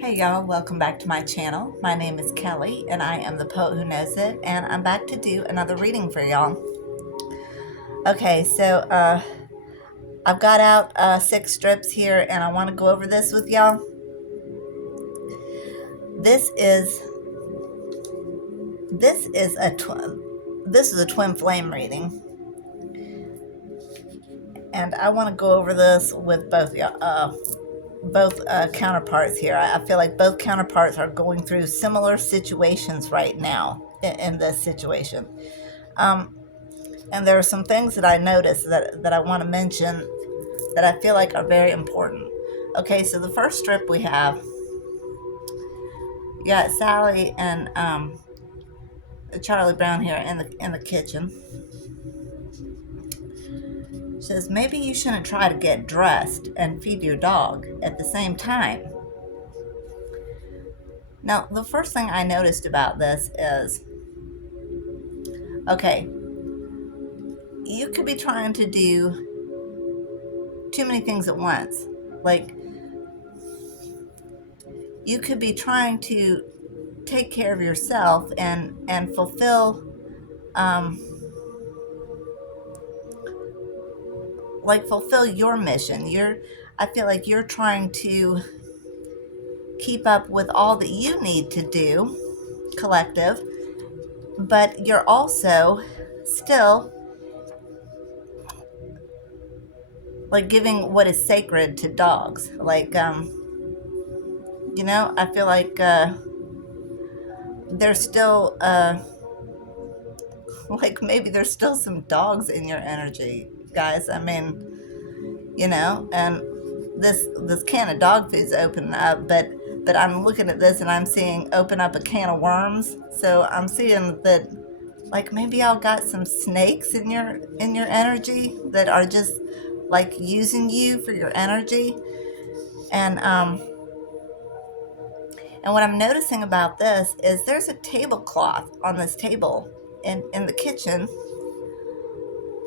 Hey y'all, welcome back to my channel. My name is Kelly and I am the poet who knows it, and I'm back to do another reading for y'all. Okay, so I've got out 6 strips here and I want to go over this with y'all. This is a twin flame reading, and I want to go over this with both y'all. Both counterparts here. I feel like both counterparts are going through similar situations right now in this situation. Um, and there are some things that I noticed that I want to mention that I feel like are very important. Okay, so the first strip we have, you got Sally and Charlie Brown here in the kitchen. She says, maybe you shouldn't try to get dressed and feed your dog at the same time. Now, the first thing I noticed about this is, okay, you could be trying to do too many things at once. Like, you could be trying to take care of yourself and fulfill fulfill your mission. I feel like you're trying to keep up with all that you need to do, collective, but you're also still like giving what is sacred to dogs. I feel like there's still like maybe there's still some dogs in your energy, guys. I mean, and this can of dog food's opening up, but I'm looking at this and I'm seeing open up a can of worms. So I'm seeing that like maybe y'all got some snakes in your energy that are just like using you for your energy. And what I'm noticing about this is there's a tablecloth on this table in the kitchen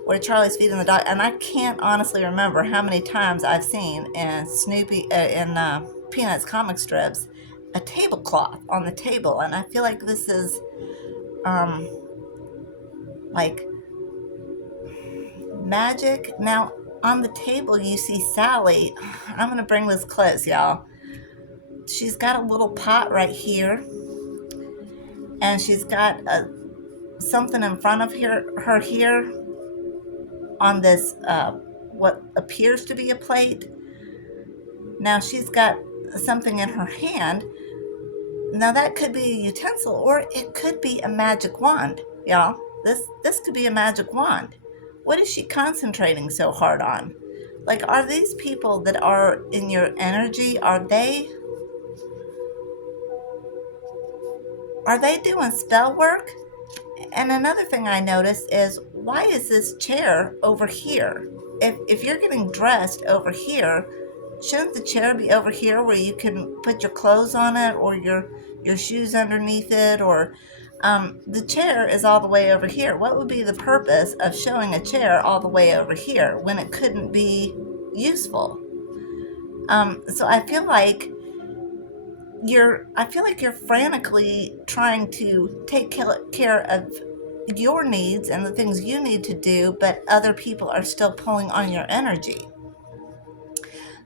where Charlie's feeding the dog, and I can't honestly remember how many times I've seen in Peanuts comic strips a tablecloth on the table, and I feel like this is um, like magic. Now on the table you see Sally. I'm gonna bring this close, y'all. She's got a little pot right here, and she's got something in front of her here on this what appears to be a plate. Now she's got something in her hand. Now that could be a utensil or it could be a magic wand, y'all. This could be a magic wand. What is she concentrating so hard on? Like, are these people that are in your energy, are they doing spell work? And another thing I noticed is, why is this chair over here? If you're getting dressed over here, shouldn't the chair be over here where you can put your clothes on it or your shoes underneath it? Or the chair is all the way over here. What would be the purpose of showing a chair all the way over here when it couldn't be useful? So I feel like you're frantically trying to take care of your needs and the things you need to do, but other people are still pulling on your energy.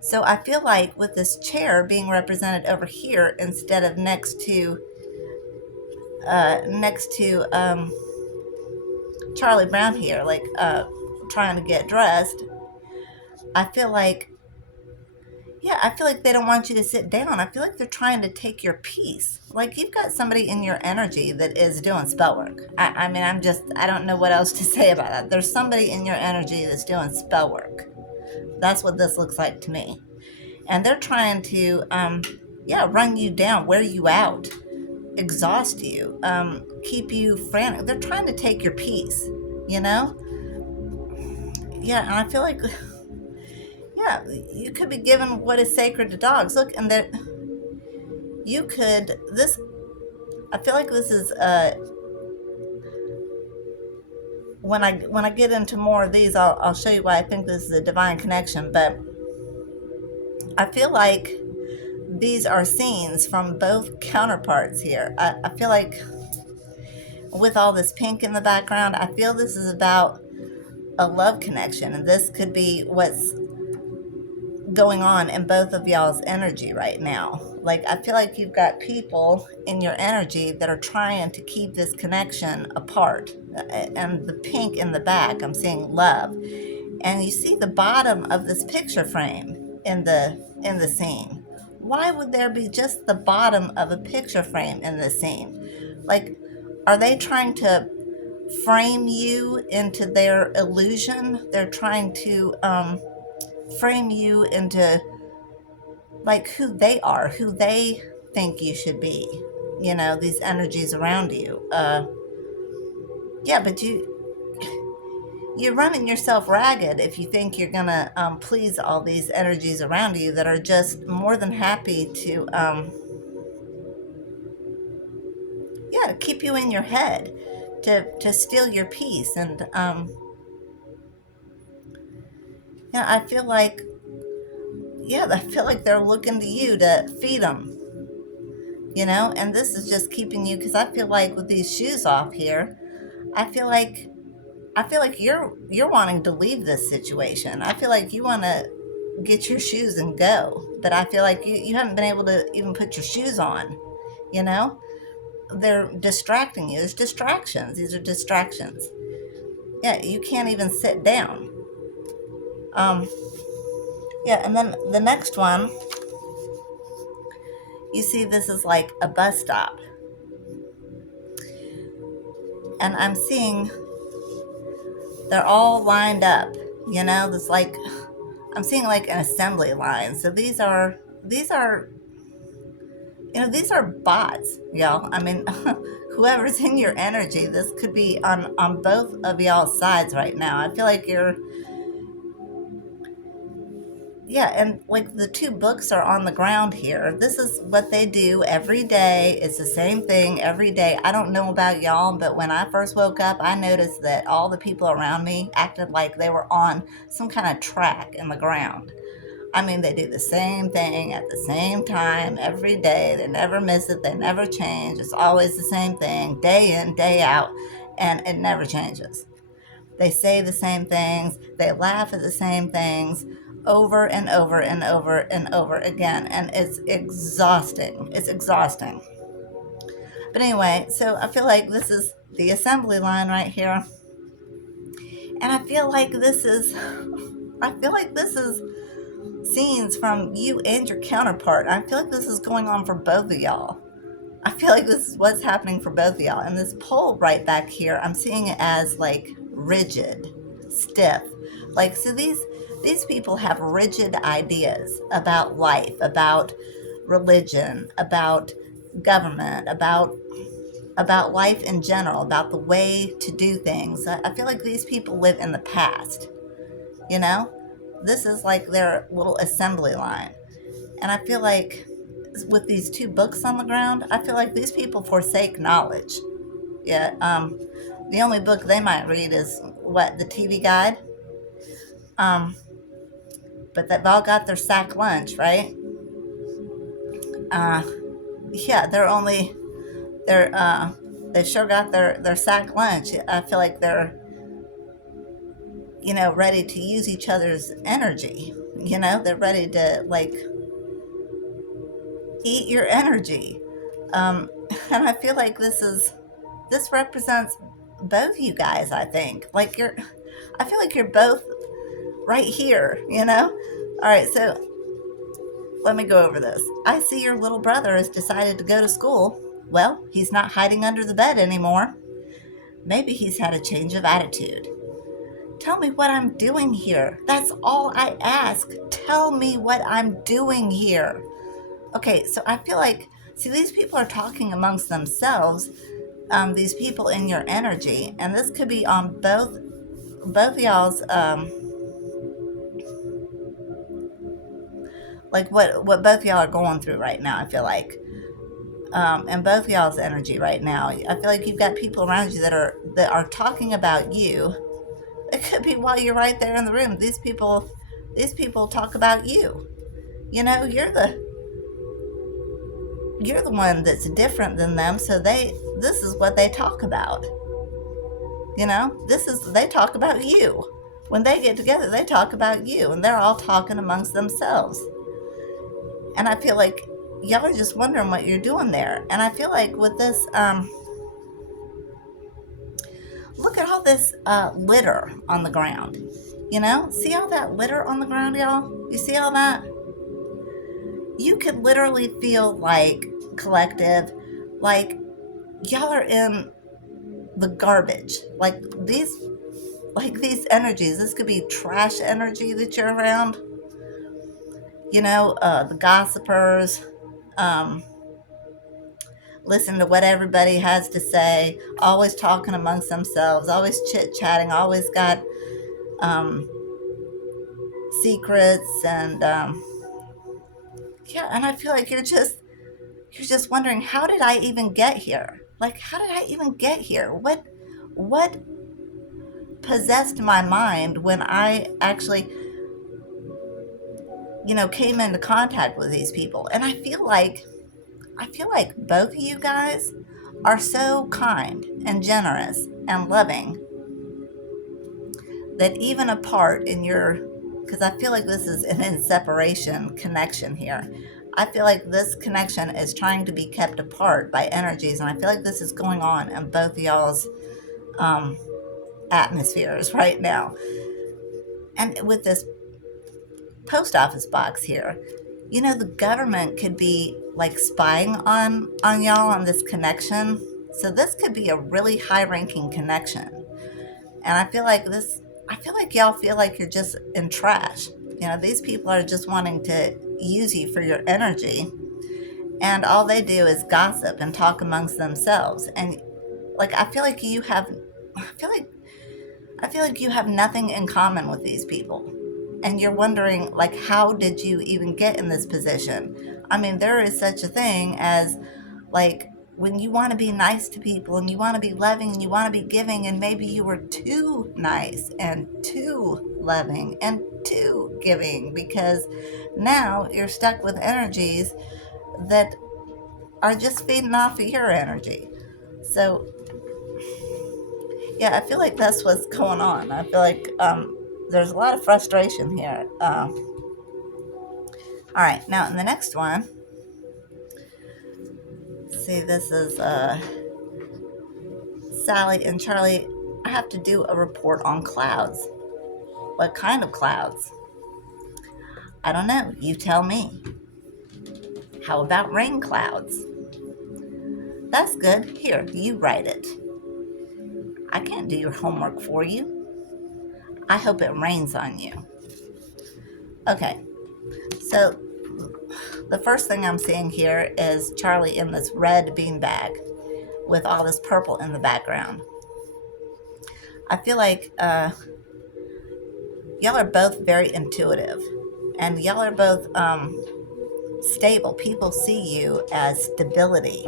So I feel like with this chair being represented over here instead of next to Charlie Brown here, like trying to get dressed, I feel like they don't want you to sit down. I feel like they're trying to take your peace. Like, you've got somebody in your energy that is doing spell work. I mean, I don't know what else to say about that. There's somebody in your energy that's doing spell work. That's what this looks like to me. And they're trying to, run you down, wear you out, exhaust you, keep you frantic. They're trying to take your peace, you know? Yeah, and I feel like, yeah, you could be given what is sacred to dogs. Look, and that you could, this, I feel like this is, when I get into more of these, I'll show you why I think this is a divine connection, but I feel like these are scenes from both counterparts here. I feel like with all this pink in the background, I feel this is about a love connection, and this could be what's going on in both of y'all's energy right now. Like, I feel like you've got people in your energy that are trying to keep this connection apart. And the pink in the back, I'm seeing love. And you see the bottom of this picture frame in the scene. Why would there be just the bottom of a picture frame in the scene? Like, are they trying to frame you into their illusion? They're trying to frame you into like who they are, who they think you should be. You know, these energies around you. Yeah, but you're running yourself ragged if you think you're gonna please all these energies around you that are just more than happy to yeah, to keep you in your head, to steal your peace. And yeah, I feel like they're looking to you to feed them, you know. And this is just keeping you, because I feel like with these shoes off here, I feel like you're wanting to leave this situation. I feel like you want to get your shoes and go, but I feel like you haven't been able to even put your shoes on, you know. They're distracting you. There's distractions. These are distractions. Yeah, you can't even sit down. um yeah, and then the next one, you see this is like a bus stop, and I'm seeing they're all lined up, you know. There's like, I'm seeing like an assembly line. So these are you know, these are bots, y'all. I mean, whoever's in your energy, this could be on both of y'all's sides right now. I feel like you're, yeah, and like the two books are on the ground here. This is what they do every day. It's the same thing every day. I don't know about y'all, but when I first woke up, I noticed that all the people around me acted like they were on some kind of track in the ground. I mean, they do the same thing at the same time every day. They never miss it. They never change. It's always the same thing, day in, day out, and it never changes. They say the same things. They laugh at the same things over and over and over and over again. And it's exhausting. It's exhausting. But anyway, so I feel like this is the assembly line right here. And I feel like this is scenes from you and your counterpart. I feel like this is going on for both of y'all. I feel like this is what's happening for both of y'all. And this pole right back here, I'm seeing it as like rigid, stiff. Like, so these people have rigid ideas about life, about religion, about government, about life in general, about the way to do things. I feel like these people live in the past, you know? This is like their little assembly line. And I feel like with these two books on the ground, I feel like these people forsake knowledge. Yeah, the only book they might read is what, the TV guide. Um, but they've all got their sack lunch, right? Uh, yeah, they've sure got their sack lunch. I feel like they're, you know, ready to use each other's energy. You know, they're ready to like eat your energy. Um, and I feel like this represents both you guys. I think like I feel like you're both right here. You know. All right, so let me go over this. I see your little brother has decided to go to school. Well, he's not hiding under the bed anymore. Maybe he's had a change of attitude. Tell me what I'm doing here. That's all I ask. Tell me what I'm doing here. Okay, so I feel like, see, these people are talking amongst themselves, these people in your energy, and this could be on both y'all's, like what both y'all are going through right now, I feel like. And both y'all's energy right now. I feel like you've got people around you that are talking about you. It could be while you're right there in the room. These people talk about you. You know, you're the one that's different than them, so this is what they talk about. They talk about you. When they get together, they talk about you, and they're all talking amongst themselves. And I feel like y'all are just wondering what you're doing there. And I feel like with this, look at all this litter on the ground. See all that litter on the ground, y'all? You see all that? You could literally feel like collective, like y'all are in the garbage. These energies. This could be trash energy that you're around. The gossipers. Listen to what everybody has to say, always talking amongst themselves, always chit-chatting, always got secrets, and yeah, and I feel like you're just wondering, how did I even get here? Like, how did I even get here? What possessed my mind when I actually came into contact with these people? And I feel like both of you guys are so kind and generous and loving that even apart in your, because I feel like this is an in separation connection here. I feel like this connection is trying to be kept apart by energies, and I feel like this is going on in both of y'all's atmospheres right now. And with this post office box here, the government could be like spying on y'all on this connection. So this could be a really high ranking connection. And I feel like y'all feel like you're just in trash. These people are just wanting to use you for your energy. And all they do is gossip and talk amongst themselves. And I feel like you have nothing in common with these people. And you're wondering, how did you even get in this position? I mean, there is such a thing as, when you want to be nice to people and you want to be loving and you want to be giving, and maybe you were too nice and too loving and too giving, because now you're stuck with energies that are just feeding off of your energy. So, yeah, I feel like that's what's going on. I feel like there's a lot of frustration here. All right, now in the next one, see, this is Sally and Charlie. I have to do a report on clouds. What kind of clouds? I don't know. You tell me. How about rain clouds? That's good. Here, you write it. I can't do your homework for you. I hope it rains on you. Okay, so the first thing I'm seeing here is Charlie in this red beanbag with all this purple in the background. I feel like y'all are both very intuitive, and y'all are both stable. People see you as stability.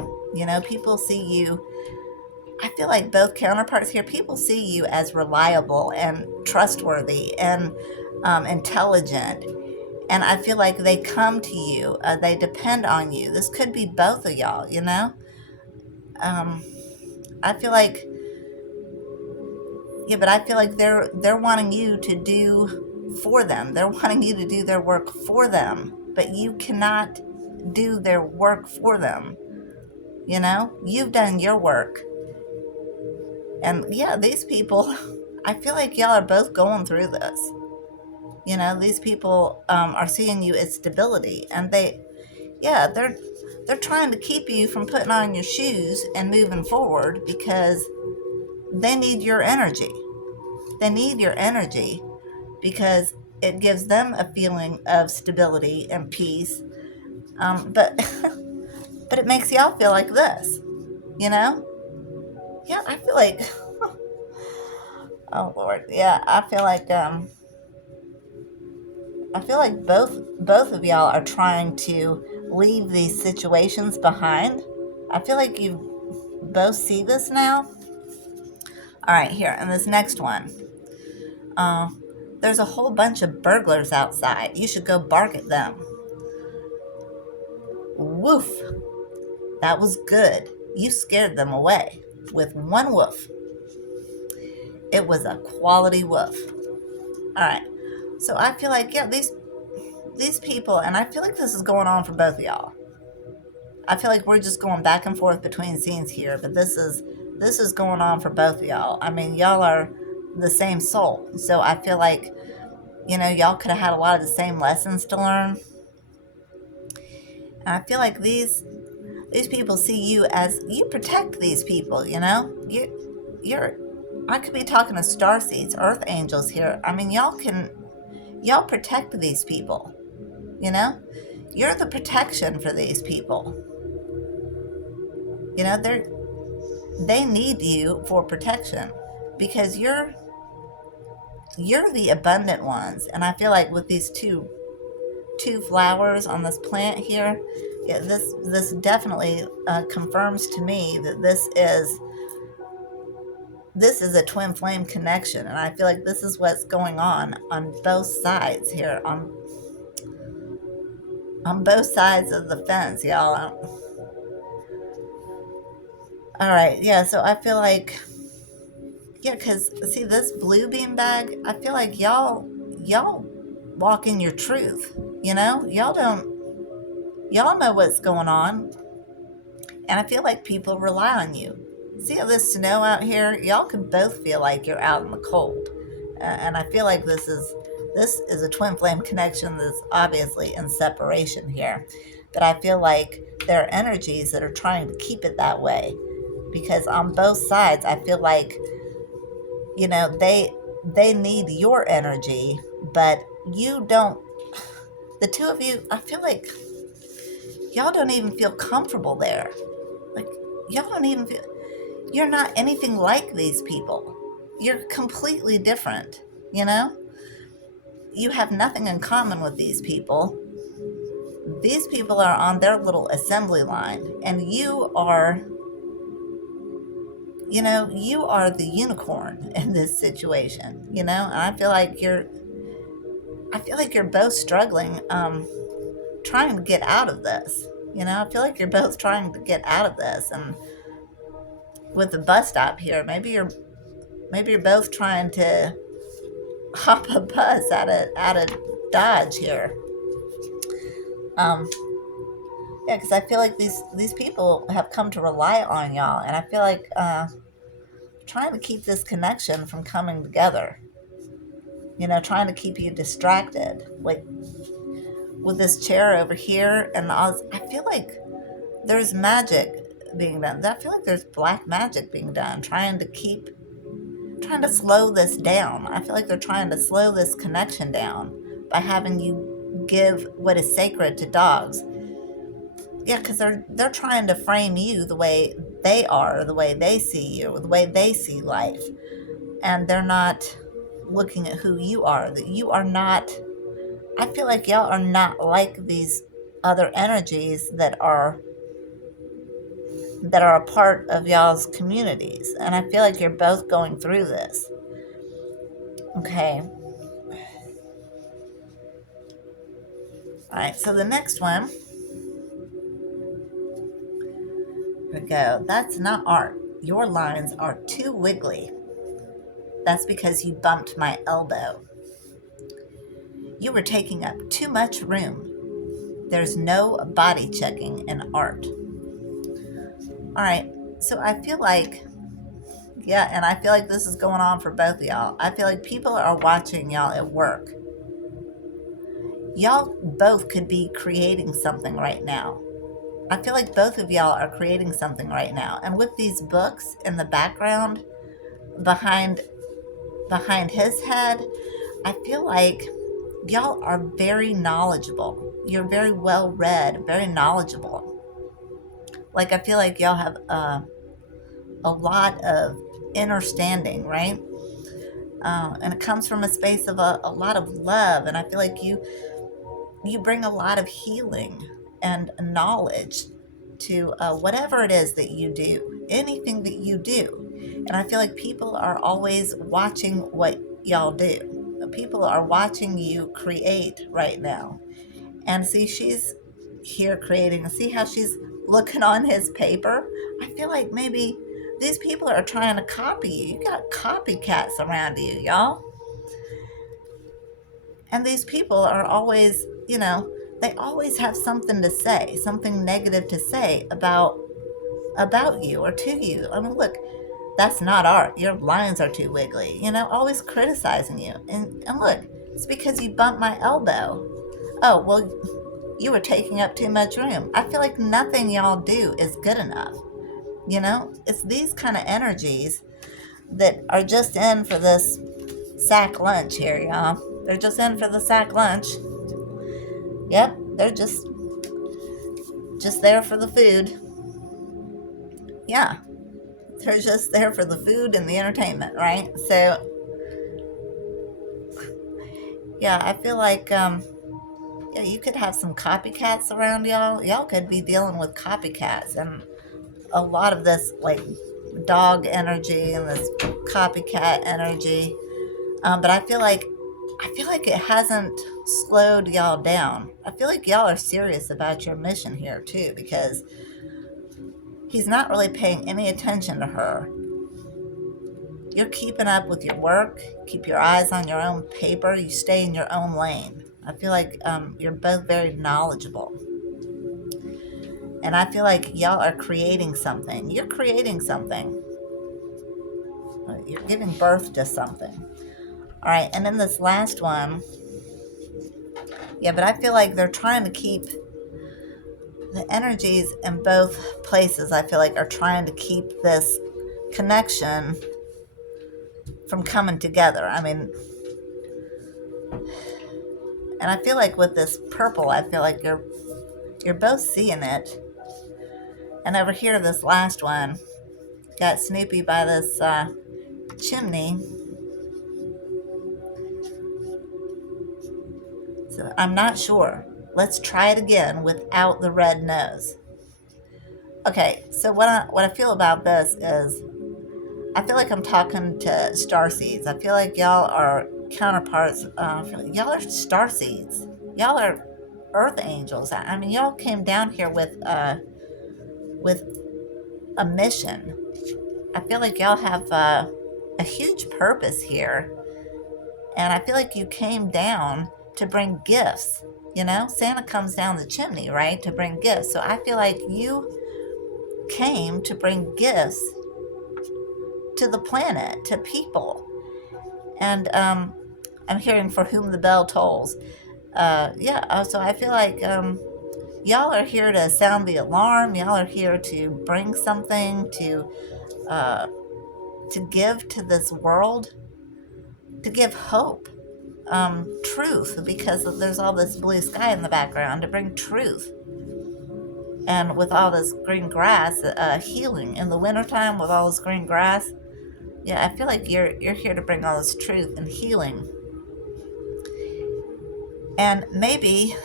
People see you, I feel like both counterparts here, people see you as reliable and trustworthy and intelligent. And I feel like they come to you, they depend on you. This could be both of y'all, I feel like, yeah, but I feel like they're wanting you to do for them. They're wanting you to do their work for them, but you cannot do their work for them. You've done your work. And yeah, these people, I feel like y'all are both going through this. These people are seeing you as stability, and they're trying to keep you from putting on your shoes and moving forward, because they need your energy. They need your energy because it gives them a feeling of stability and peace. But but it makes y'all feel like this, Yeah, I feel like, oh Lord, yeah, I feel like both of y'all are trying to leave these situations behind. I feel like you both see this now. All right, here, and this next one. There's a whole bunch of burglars outside. You should go bark at them. Woof. That was good. You scared them away with one woof. It was a quality woof. All right. So I feel like, yeah, these people, and I feel like this is going on for both of y'all. I feel like we're just going back and forth between scenes here, but this is going on for both of y'all. I mean, y'all are the same soul. So I feel like, y'all could have had a lot of the same lessons to learn. And I feel like these people see you as, you protect these people, you're I could be talking to star seeds, earth angels here. I mean, y'all protect these people, you know? You're the protection for these people. They need you for protection because you're the abundant ones. And I feel like with these two flowers on this plant here, yeah, this definitely confirms to me that this is a twin flame connection, and I feel like this is what's going on both sides here, on both sides of the fence, y'all. All right, yeah. So I feel like, yeah, because see this blue bean bag, I feel like y'all walk in your truth. Y'all know what's going on, and I feel like people rely on you. See all this snow out here? Y'all can both feel like you're out in the cold, and I feel like this is a twin flame connection that's obviously in separation here, but I feel like there are energies that are trying to keep it that way, because on both sides, I feel like they need your energy, but you don't. The two of you, I feel like y'all don't even feel comfortable there. Like, y'all don't even feel, you're not anything like these people. You're completely different, you know? You have nothing in common with these people. These people are on their little assembly line, and you are the unicorn in this situation, and I feel like you're both struggling, trying to get out of this. I feel like you're both trying to get out of this, and with the bus stop here, maybe you're both trying to hop a bus out of Dodge here. Um, yeah, because I feel like these people have come to rely on y'all, and I feel like trying to keep this connection from coming together. Trying to keep you distracted, like with this chair over here, and I feel like there's magic being done. I feel like there's black magic being done, trying to slow this down. I feel like they're trying to slow this connection down by having you give what is sacred to dogs. Yeah, because they're trying to frame you the way they are, the way they see you, the way they see life, and they're not looking at who you are. That you are not. I feel like y'all are not like these other energies that are a part of y'all's communities, and I feel like you're both going through this. Okay. All right. So the next one. Here we go. That's not art. Your lines are too wiggly. That's because you bumped my elbow. You were taking up too much room. There's no body checking in art. All right. So I feel like, yeah, and I feel like this is going on for both of y'all. I feel like people are watching y'all at work. Y'all both could be creating something right now. I feel like both of y'all are creating something right now. And with these books in the background behind his head, I feel like y'all are very knowledgeable. You're very well read, very knowledgeable. Like, I feel like y'all have a lot of understanding, right? And it comes from a space of a lot of love. And I feel like you bring a lot of healing and knowledge to whatever it is that you do, anything that you do. And I feel like people are always watching what y'all do. People are watching you create right now. And see, she's here creating. See how she's looking on his paper. I feel like maybe these people are trying to copy you. You got copycats around you, y'all. And these people are always, they always have something to say, something negative to say about you or to you. I mean, look, that's not art. Your lines are too wiggly. Always criticizing you. And look, it's because you bumped my elbow. Oh, well, you were taking up too much room. I feel like nothing y'all do is good enough. It's these kind of energies that are just in for this sack lunch here, y'all. They're just in for the sack lunch. Yep, they're just there for the food. Yeah, they're just there for the food and the entertainment, right? So, yeah, I feel like yeah, you could have some copycats around y'all. Y'all could be dealing with copycats and a lot of this like dog energy and this copycat energy. But I feel like it hasn't slowed y'all down. I feel like y'all are serious about your mission here too, because he's not really paying any attention to her. You're keeping up with your work, keep your eyes on your own paper, you stay in your own lane. I feel like you're both very knowledgeable. And I feel like y'all are creating something. You're creating something. You're giving birth to something. All right, and then this last one, yeah, but I feel like they're trying to keep the energies in both places. I feel like are trying to keep this connection from coming together. I mean, and I feel like with this purple, I feel like you're both seeing it. And over here, this last one got Snoopy by this chimney. So I'm not sure. Let's try it again without the red nose. Okay, so what I feel about this is I feel like I'm talking to starseeds. I feel like y'all are counterparts. Y'all are starseeds. Y'all are earth angels. I mean, y'all came down here with a mission. I feel like y'all have a huge purpose here, and I feel like you came down to bring gifts. Santa comes down the chimney, right, to bring gifts. So I feel like you came to bring gifts to the planet, to people. And I'm hearing for whom the bell tolls. Yeah, so I feel like y'all are here to sound the alarm. Y'all are here to bring something uh, to give to this world, to give hope, truth, because there's all this blue sky in the background, to bring truth. And with all this green grass, healing in the wintertime with all this green grass. Yeah, I feel like you're here to bring all this truth and healing. And maybe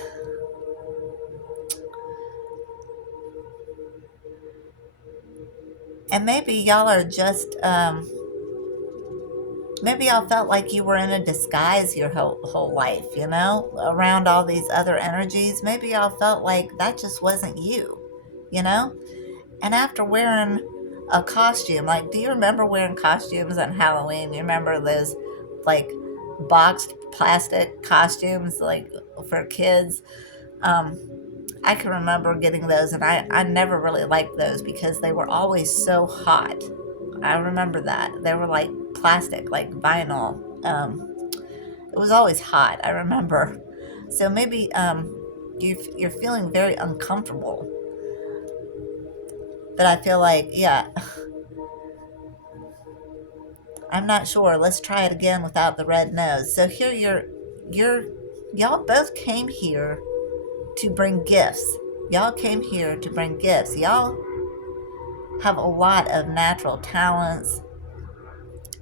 y'all are just maybe y'all felt like you were in a disguise your whole life, around all these other energies. Maybe y'all felt like that just wasn't you, you know? And after wearing a costume, like, do you remember wearing costumes on Halloween? You remember those, like, boxed plastic costumes, like, for kids? I can remember getting those, and I never really liked those because they were always so hot. I remember that. They were like plastic, like vinyl. It was always hot, I remember. So maybe you're feeling very uncomfortable. But I feel like, yeah, I'm not sure. Let's try it again without the red nose. So here y'all both came here to bring gifts. Y'all came here to bring gifts. Y'all have a lot of natural talents.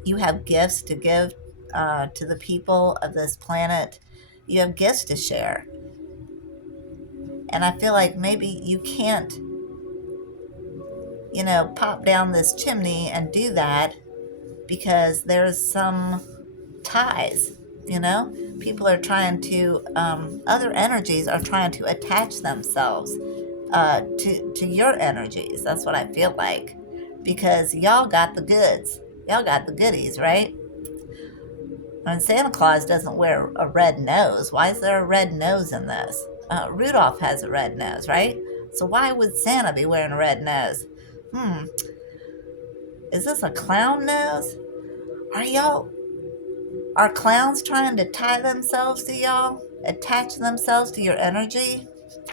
You have gifts to give to the people of this planet. You have gifts to share. And I feel like maybe you can't, pop down this chimney and do that because there's some ties, People are trying to, other energies are trying to attach themselves to your energies. That's what I feel like, because y'all got the goods. Y'all got the goodies, right? And Santa Claus doesn't wear a red nose. Why is there a red nose in this? Rudolph has a red nose, right? So why would Santa be wearing a red nose? Hmm, is this a clown nose? Are y'all, are clowns trying to tie themselves to y'all? Attach themselves to your energy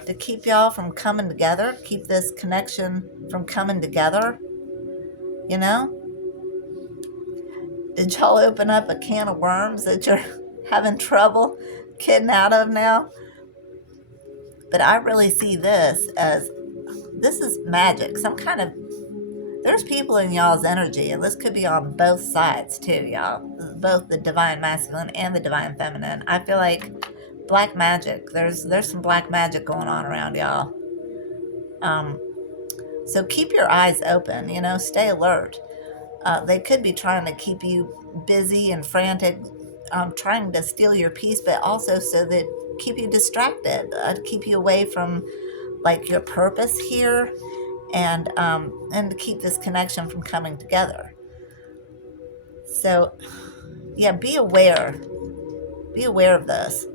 to keep y'all from coming together? Keep this connection from coming together? You know? Did y'all open up a can of worms that you're having trouble getting out of now? But I really see this as, this is magic. Some kind of, there's people in y'all's energy, and this could be on both sides too, y'all. Both the divine masculine and the divine feminine. I feel like black magic. There's some black magic going on around y'all. So keep your eyes open. Stay alert. They could be trying to keep you busy and frantic, trying to steal your peace, but also so that keep you distracted, keep you away from like your purpose here, and to keep this connection from coming together. So yeah, be aware of this.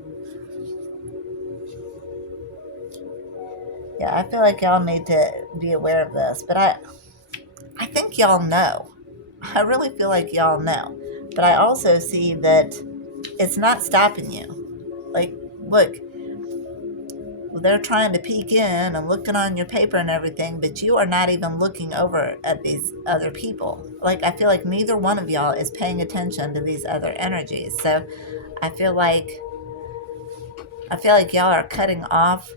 Yeah, I feel like y'all need to be aware of this, but I think y'all know. I really feel like y'all know. But I also see that it's not stopping you. Like, look, they're trying to peek in and looking on your paper and everything, but you are not even looking over at these other people. Like, I feel like neither one of y'all is paying attention to these other energies. So I feel like y'all are cutting off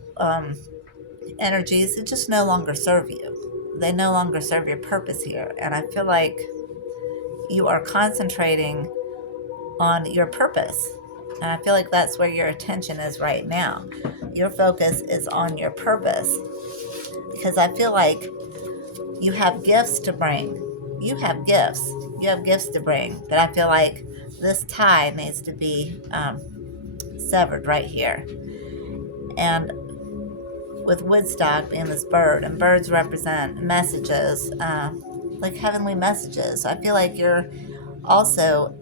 energies that just no longer serve you. They no longer serve your purpose here. And I feel like you are concentrating on your purpose. And I feel like that's where your attention is right now. Your focus is on your purpose. Because I feel like you have gifts to bring. You have gifts. You have gifts to bring. But I feel like this tie needs to be severed right here. And with Woodstock being this bird, and birds represent messages, like heavenly messages. So I feel like you're also,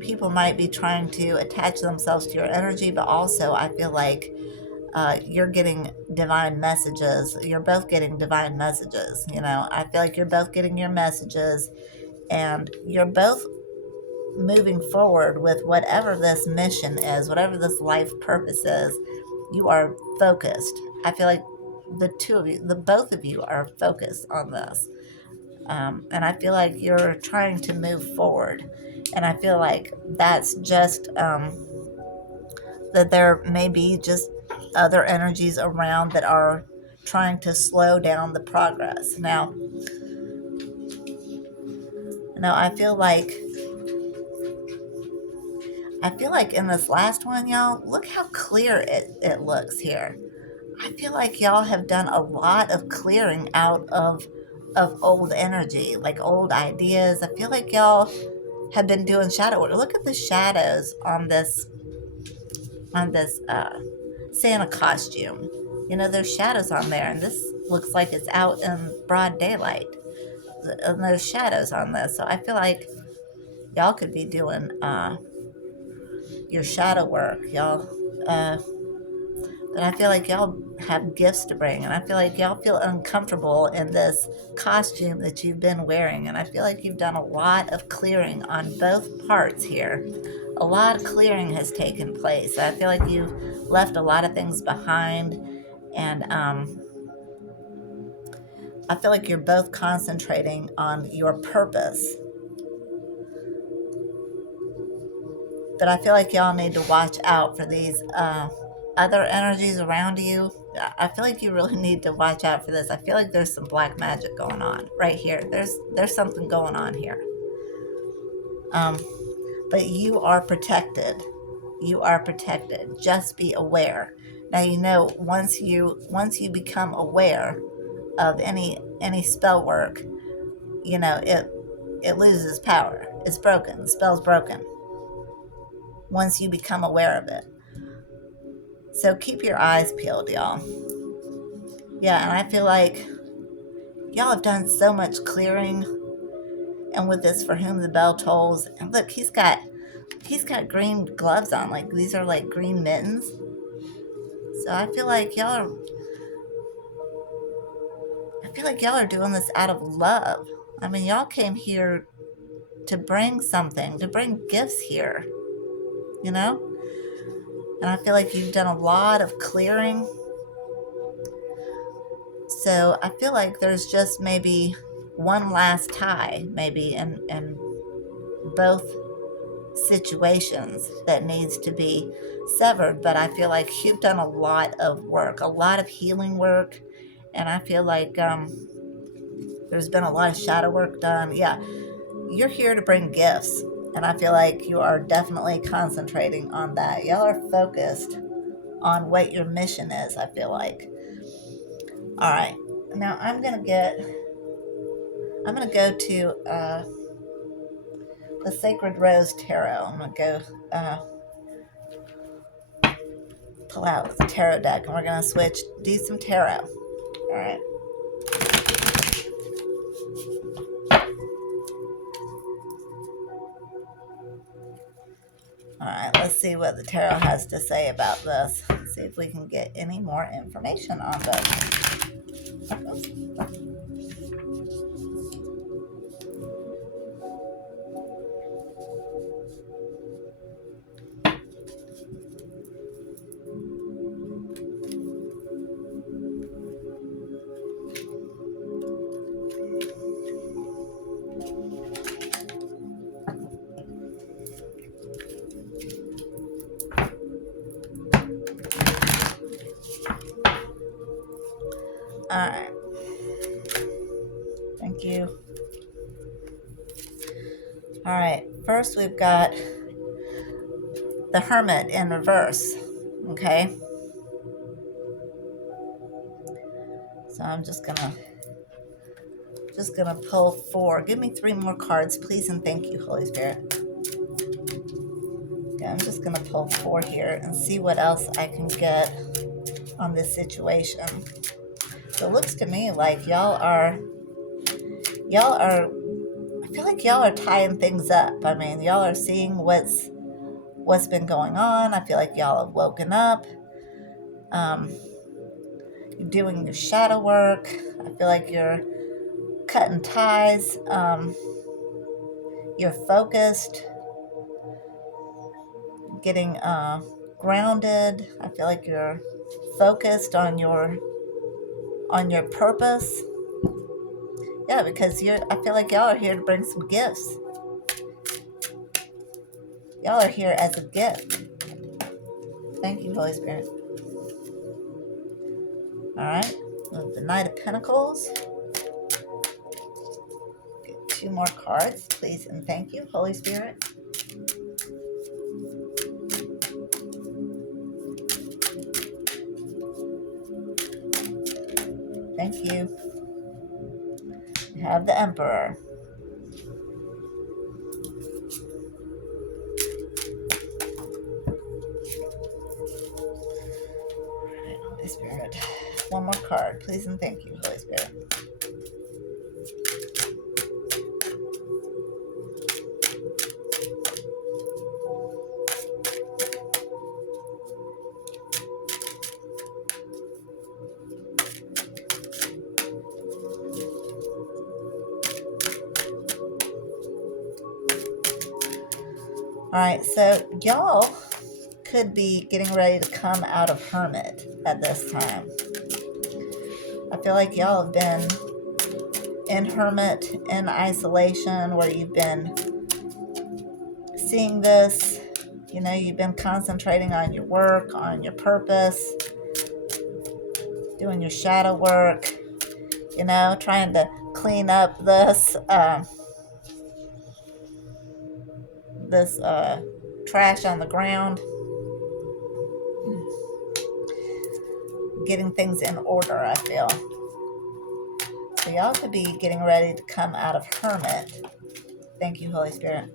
people might be trying to attach themselves to your energy, but also I feel like you're getting divine messages. You're both getting divine messages. I feel like you're both getting your messages, and you're both moving forward with whatever this mission is, whatever this life purpose is. You are focused. I feel like the two of you, the both of you, are focused on this. And I feel like you're trying to move forward. And I feel like that's just that there may be just other energies around that are trying to slow down the progress. Now I feel like in this last one, y'all, look how clear it looks here. I feel like y'all have done a lot of clearing out of old energy, like old ideas. I feel like y'all have been doing shadow work. Look at the shadows on this Santa costume. There's shadows on there, and this looks like it's out in broad daylight. And there's shadows on this, so I feel like y'all could be doing your shadow work, y'all. But I feel like y'all have gifts to bring, and I feel like y'all feel uncomfortable in this costume that you've been wearing, and I feel like you've done a lot of clearing on both parts here. A lot of clearing has taken place. I feel like you've left a lot of things behind, and I feel like you're both concentrating on your purpose. But I feel like y'all need to watch out for these other energies around you. I feel like you really need to watch out for this. I feel like there's some black magic going on right here. There's something going on here. But you are protected. You are protected. Just be aware. Now once you become aware of any spell work, it loses power. It's broken. The spell's broken once you become aware of it. So keep your eyes peeled, y'all. Yeah, and I feel like y'all have done so much clearing, and with this for whom the bell tolls, and look, he's got green gloves on, like these are like green mittens. So I feel like y'all are doing this out of love. I mean, y'all came here to bring something, to bring gifts here, you know? And I feel like you've done a lot of clearing. So I feel like there's just maybe one last tie, maybe in both situations that needs to be severed. But I feel like you've done a lot of work, a lot of healing work. And I feel like there's been a lot of shadow work done. Yeah, you're here to bring gifts. And I feel like you are definitely concentrating on that. Y'all are focused on what your mission is, I feel like. All right. Now I'm gonna go to the Sacred Rose Tarot. I'm gonna go pull out the tarot deck, and we're gonna do some tarot. All right. All right. Let's see what the tarot has to say about this. See if we can get any more information on this. All right. Thank you. All right. First, we've got the Hermit in reverse. Okay. So I'm just gonna pull four. Give me three more cards, please, and thank you, Holy Spirit. Okay, I'm just gonna pull four here and see what else I can get on this situation. So it looks to me like y'all are I feel like y'all are tying things up. I mean, y'all are seeing what's been going on. I feel like y'all have woken up. Um, you're doing your shadow work. I feel like you're cutting ties. You're focused, getting grounded. I feel like you're focused on your purpose. Yeah, because I feel like y'all are here to bring some gifts. Y'all are here as a gift. Thank you, Holy Spirit. All right. The Knight of Pentacles. Get two more cards, please, and thank you, Holy Spirit. Thank you. We have the Emperor. All right, Holy Spirit. One more card, please, and thank you, Holy Spirit. All right, so y'all could be getting ready to come out of Hermit at this time. I feel like y'all have been in Hermit, in isolation, where you've been seeing this. You know, you've been concentrating on your work, on your purpose, doing your shadow work, you know, trying to clean up this trash on the ground, getting things in order, I feel. So y'all could be getting ready to come out of Hermit. Thank you, Holy Spirit.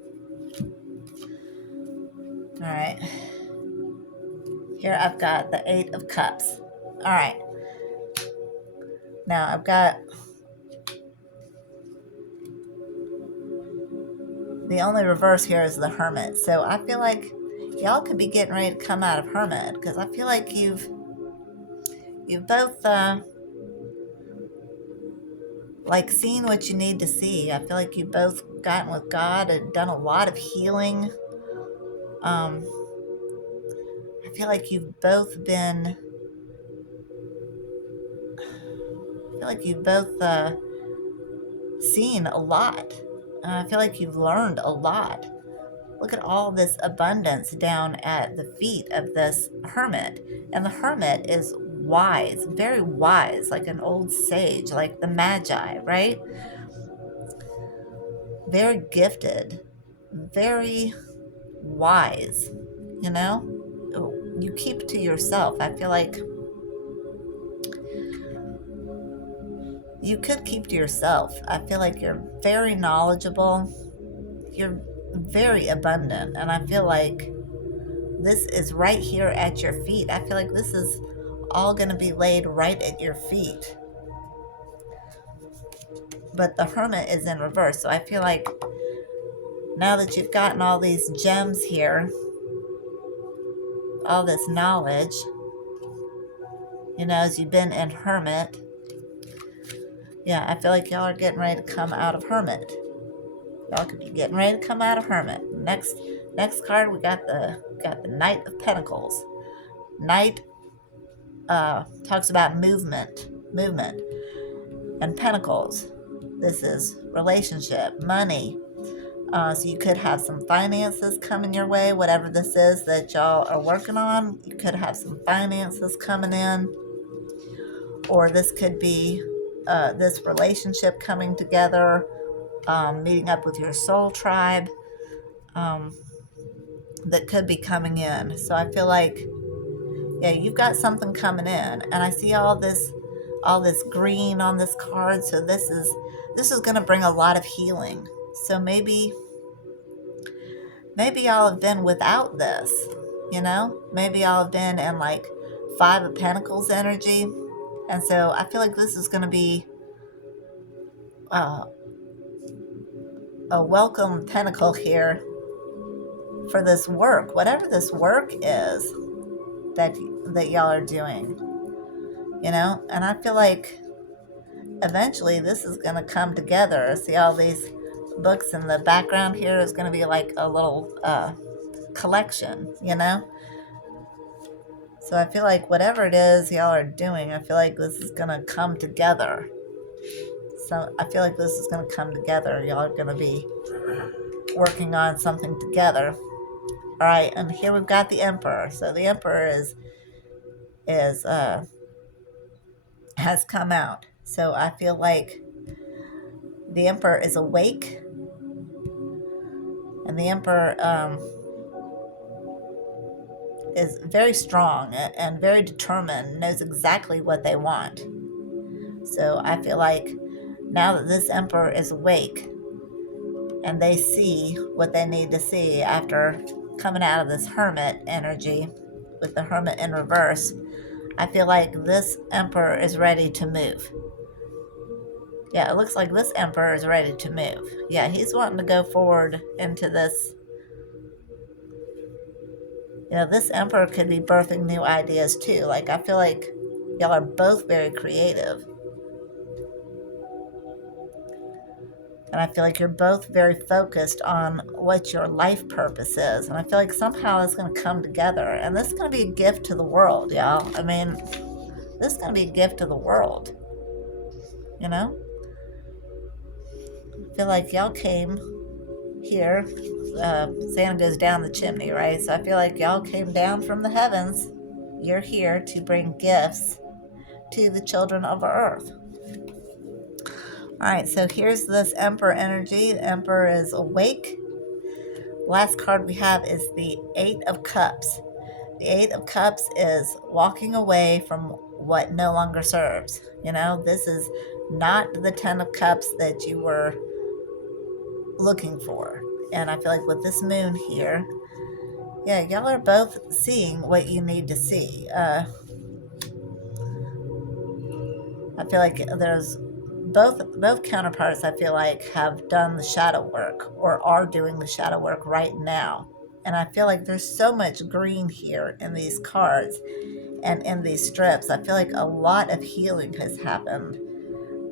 All right. Here I've got the Eight of Cups. All right. Now I've got the only reverse here is the Hermit. So I feel like y'all could be getting ready to come out of Hermit, because I feel like you've both like seen what you need to see. I feel like you've both gotten with God and done a lot of healing. Um, I feel like you've both been. I feel like you've both seen a lot. I feel like you've learned a lot. Look at all this abundance down at the feet of this hermit. And the hermit is wise, very wise, like an old sage, like the Magi, right? Very gifted, very wise, you know? You keep to yourself. I feel like you could keep to yourself. I feel like you're very knowledgeable. You're very abundant. And I feel like this is right here at your feet. I feel like this is all going to be laid right at your feet. But the hermit is in reverse. So I feel like now that you've gotten all these gems here, all this knowledge, as you've been in hermit, yeah, I feel like y'all are getting ready to come out of hermit. Y'all could be getting ready to come out of hermit. Next card, we got the Knight of Pentacles. Knight talks about movement, and Pentacles. This is relationship, money. So you could have some finances coming your way, whatever this is that y'all are working on. You could have some finances coming in, or this could be this relationship coming together, meeting up with your soul tribe, that could be coming in. So I feel like, yeah, you've got something coming in, and I see all this green on this card. So this is going to bring a lot of healing. So maybe y'all have been without this, maybe y'all have been in like Five of Pentacles energy. And so I feel like this is going to be a welcome pentacle here for this work, whatever this work is that y'all are doing, and I feel like eventually this is going to come together. See all these books in the background here is going to be like a little collection, So I feel like whatever it is y'all are doing, I feel like this is going to come together. So I feel like this is going to come together. Y'all are going to be working on something together. All right, and here we've got the Emperor. So the Emperor has come out. So I feel like the Emperor is awake, and the Emperor is very strong and very determined, knows exactly what they want. So I feel like now that this Emperor is awake and they see what they need to see after coming out of this Hermit energy with the Hermit in reverse, I feel like this Emperor is ready to move. Yeah, it looks like this Emperor is ready to move. Yeah, he's wanting to go forward into this. This Emperor could be birthing new ideas too. Like, I feel like y'all are both very creative. And I feel like you're both very focused on what your life purpose is. And I feel like somehow it's going to come together. And this is going to be a gift to the world, y'all. I mean, this is going to be a gift to the world. I feel like y'all came here. Santa goes down the chimney, right? So I feel like y'all came down from the heavens. You're here to bring gifts to the children of earth. All right, so here's this Emperor energy. The Emperor is awake. Last card we have is the Eight of Cups. The Eight of Cups is walking away from what no longer serves. This is not the Ten of Cups that you were looking for. And I feel like with this moon here, yeah, y'all are both seeing what you need to see. I I feel like there's both counterparts, I feel like, have done the shadow work or are doing the shadow work right now. And I feel like there's so much green here in these cards and in these strips. I feel like a lot of healing has happened.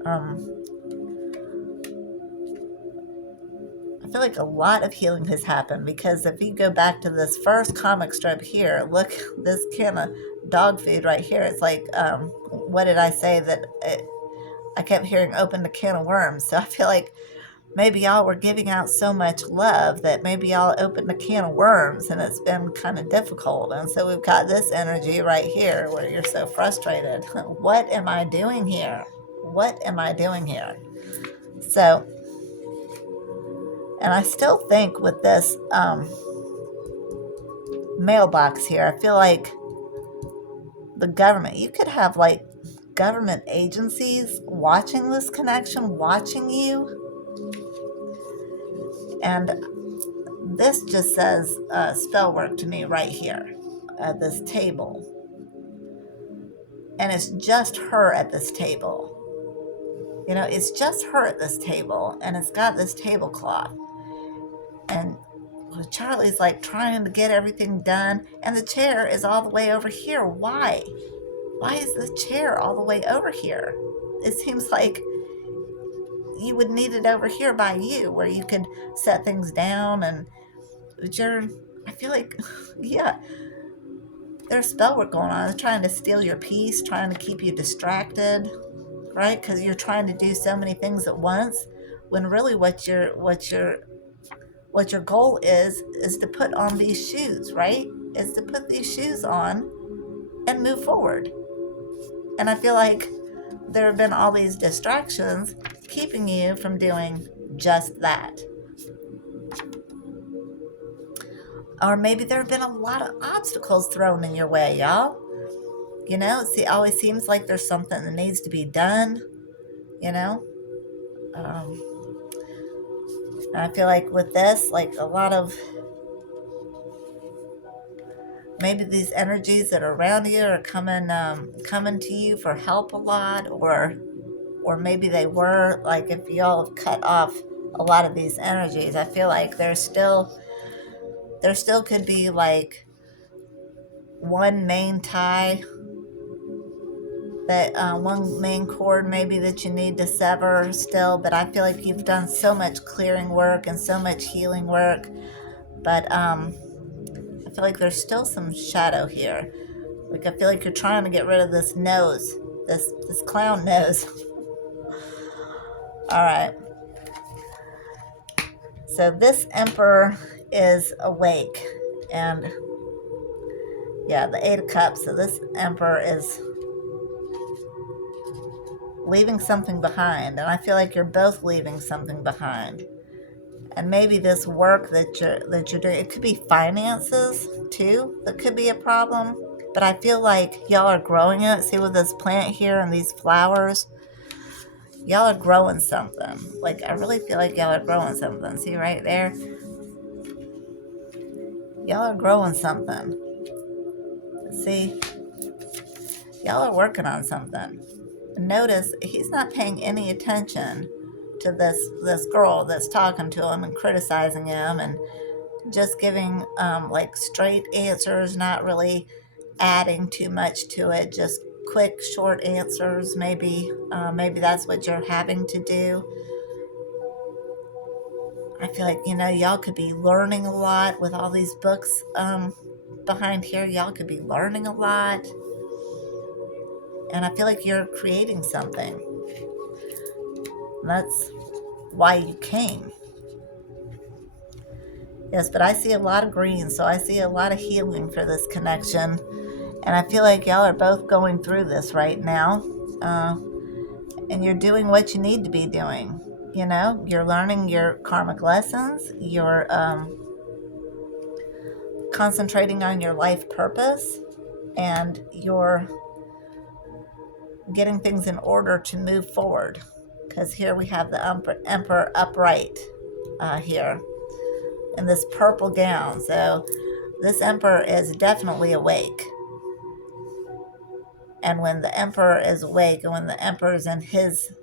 Um, I feel like a lot of healing has happened because if you go back to this first comic strip here, look, this can of dog food right here. It's like, what did I say that I kept hearing open a can of worms. So I feel like maybe y'all were giving out so much love that maybe y'all opened a can of worms and it's been kind of difficult. And so we've got this energy right here where you're so frustrated. What am I doing here? What am I doing here? So, and I still think with this mailbox here, I feel like the government, you could have like government agencies watching this connection, watching you. And this just says spell work to me right here at this table. And it's just her at this table. You know, it's just her at this table. And it's got this tablecloth. And Charlie's like trying to get everything done. And the chair is all the way over here. Why? Why is the chair all the way over here? It seems like you would need it over here by you where you could set things down. And I feel like, yeah, there's spell work going on. They're trying to steal your peace, trying to keep you distracted, right? Because you're trying to do so many things at once, when really what your goal is to put on these shoes, right? Is to put these shoes on and move forward. And I feel like there have been all these distractions keeping you from doing just that. Or maybe there have been a lot of obstacles thrown in your way, y'all. You know, it always seems like there's something that needs to be done, you know? And I feel like with this, like a lot of maybe these energies that are around you are coming to you for help a lot, or maybe they were, like if y'all have cut off a lot of these energies, I feel like there still could be like one main tie, that one main cord maybe that you need to sever still. But I feel like you've done so much clearing work and so much healing work, but I feel like there's still some shadow here. Like I feel like you're trying to get rid of this nose, this clown nose. All right, so this emperor is awake, and yeah, the Eight of Cups. So this emperor is leaving something behind, and I feel like you're both leaving something behind. And maybe this work that you're doing, it could be finances too that could be a problem. But I feel like y'all are growing it. See with this plant here and these flowers, y'all are growing something. Like I really feel like y'all are growing something. See right there, y'all are growing something. See, y'all are working on something. Notice he's not paying any attention to this girl that's talking to him and criticizing him and just giving like straight answers, not really adding too much to it, just quick short answers. Maybe that's what you're having to do. I feel like, you know, y'all could be learning a lot with all these books behind here. Y'all could be learning a lot, and I feel like you're creating something. That's why you came. Yes, but I see a lot of green, so I see a lot of healing for this connection. And I feel like y'all are both going through this right now. And you're doing what you need to be doing. You know, you're learning your karmic lessons. You're concentrating on your life purpose. And you're getting things in order to move forward. Because here we have the Emperor upright here in this purple gown. So this emperor is definitely awake. And when the emperor is awake and when the emperor is in his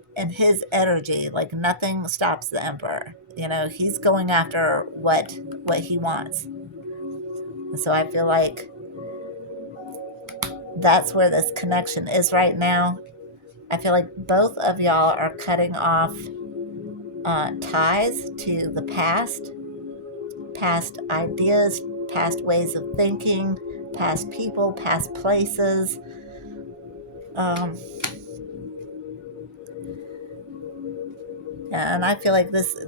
energy, like nothing stops the emperor. You know, he's going after what he wants. And so I feel like that's where this connection is right now. I feel like both of y'all are cutting off ties to the past ideas, past ways of thinking, past people, past places. Um, and I feel like this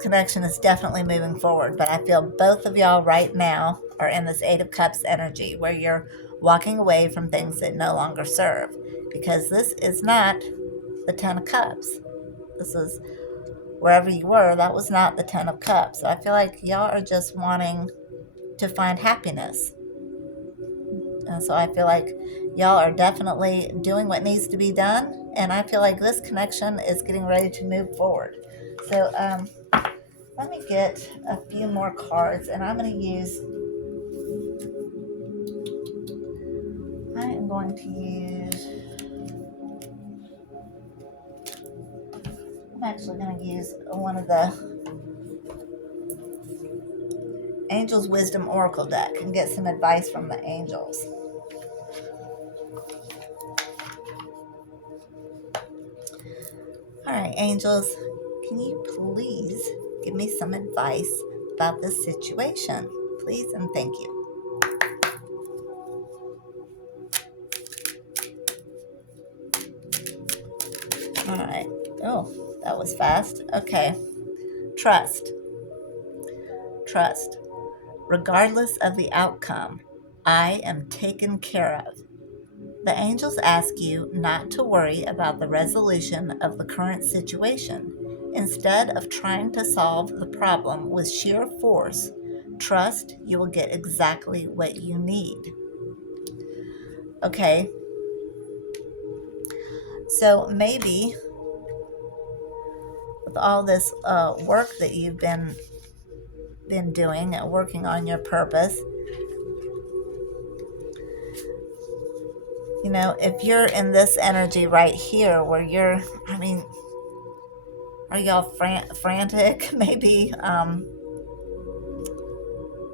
connection is definitely moving forward. But I feel both of y'all right now are in this Eight of Cups energy where you're walking away from things that no longer serve. Because this is not the Ten of Cups. This is wherever you were, that was not the Ten of Cups. So I feel like y'all are just wanting to find happiness. And so I feel like y'all are definitely doing what needs to be done. And I feel like this connection is getting ready to move forward. So let me get a few more cards, and I am going to use, I'm actually going to use one of the Angels Wisdom Oracle deck and get some advice from the angels. All right, angels, can you please give me some advice about this situation? Please and thank you. All right. Oh, that was fast. Okay. Trust. Trust. Regardless of the outcome, I am taken care of. The angels ask you not to worry about the resolution of the current situation. Instead of trying to solve the problem with sheer force, trust you will get exactly what you need. Okay, so maybe with all this work that you've been doing, working on your purpose, you know, if you're in this energy right here where you're, I mean, are y'all frantic? Maybe,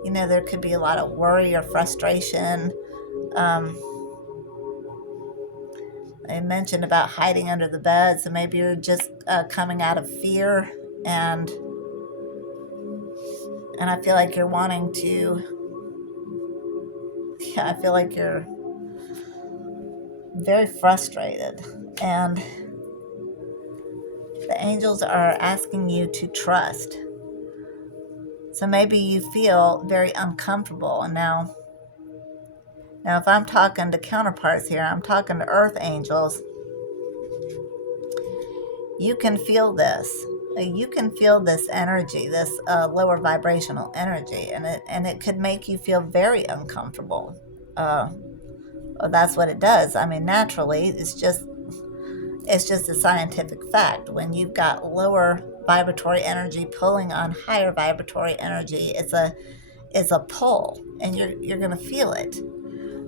you know, there could be a lot of worry or frustration. I mentioned about hiding under the bed, so maybe you're just coming out of fear, and I feel like you're wanting to, yeah, I feel like you're very frustrated, and the angels are asking you to trust. So maybe you feel very uncomfortable. And now if I'm talking to counterparts here, I'm talking to earth angels. You can feel this. You can feel this energy, this lower vibrational energy, and it could make you feel very uncomfortable. That's what it does. I mean, naturally, it's just a scientific fact. When you've got lower vibratory energy pulling on higher vibratory energy, it's a pull, and you're gonna feel it.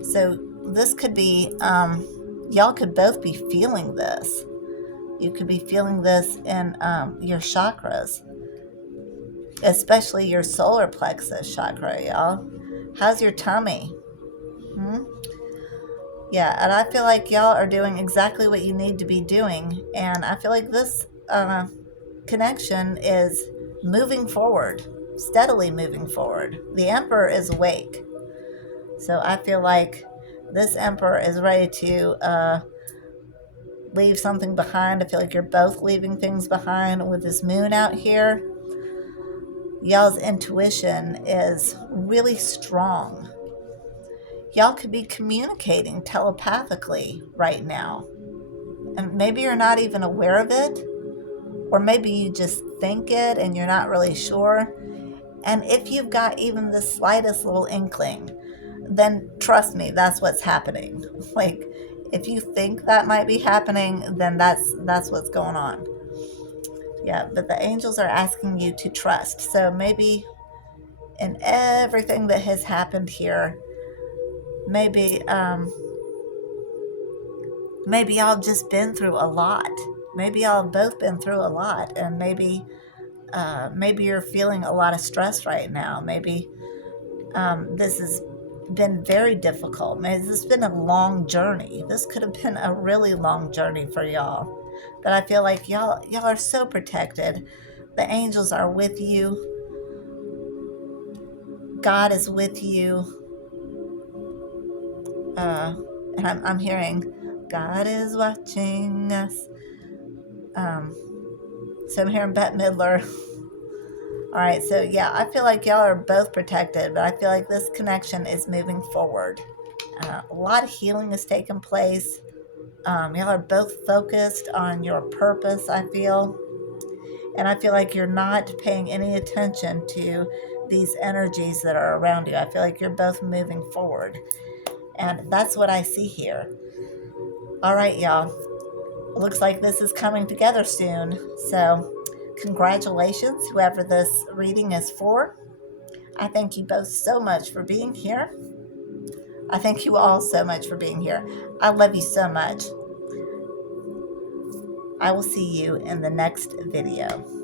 So this could be, y'all could both be feeling this. You could be feeling this in your chakras, especially your solar plexus chakra, y'all. How's your tummy? Yeah, and I feel like y'all are doing exactly what you need to be doing, and I feel like this connection is moving forward, steadily moving forward. The Emperor is awake, so I feel like this Emperor is ready to leave something behind. I feel like you're both leaving things behind with this moon out here. Y'all's intuition is really strong. Y'all could be communicating telepathically right now. And maybe you're not even aware of it, or maybe you just think it and you're not really sure. And if you've got even the slightest little inkling, then trust me, that's what's happening. Like, if you think that might be happening, then that's what's going on. Yeah, but the angels are asking you to trust. So maybe in everything that has happened here, maybe maybe y'all just been through a lot. Maybe y'all have both been through a lot, and maybe you're feeling a lot of stress right now. Maybe this has been very difficult. Maybe this has been a long journey. This could have been a really long journey for y'all. But I feel like y'all are so protected. The angels are with you. God is with you. And I'm hearing God is watching us. Um, so I'm hearing Bette Midler. All right, so yeah, I feel like y'all are both protected, but I feel like this connection is moving forward. A lot of healing has taken place. Y'all are both focused on your purpose, I feel. And I feel like you're not paying any attention to these energies that are around you. I feel like you're both moving forward. And that's what I see here. All right, y'all. Looks like this is coming together soon. So, congratulations, whoever this reading is for. I thank you both so much for being here. I thank you all so much for being here. I love you so much. I will see you in the next video.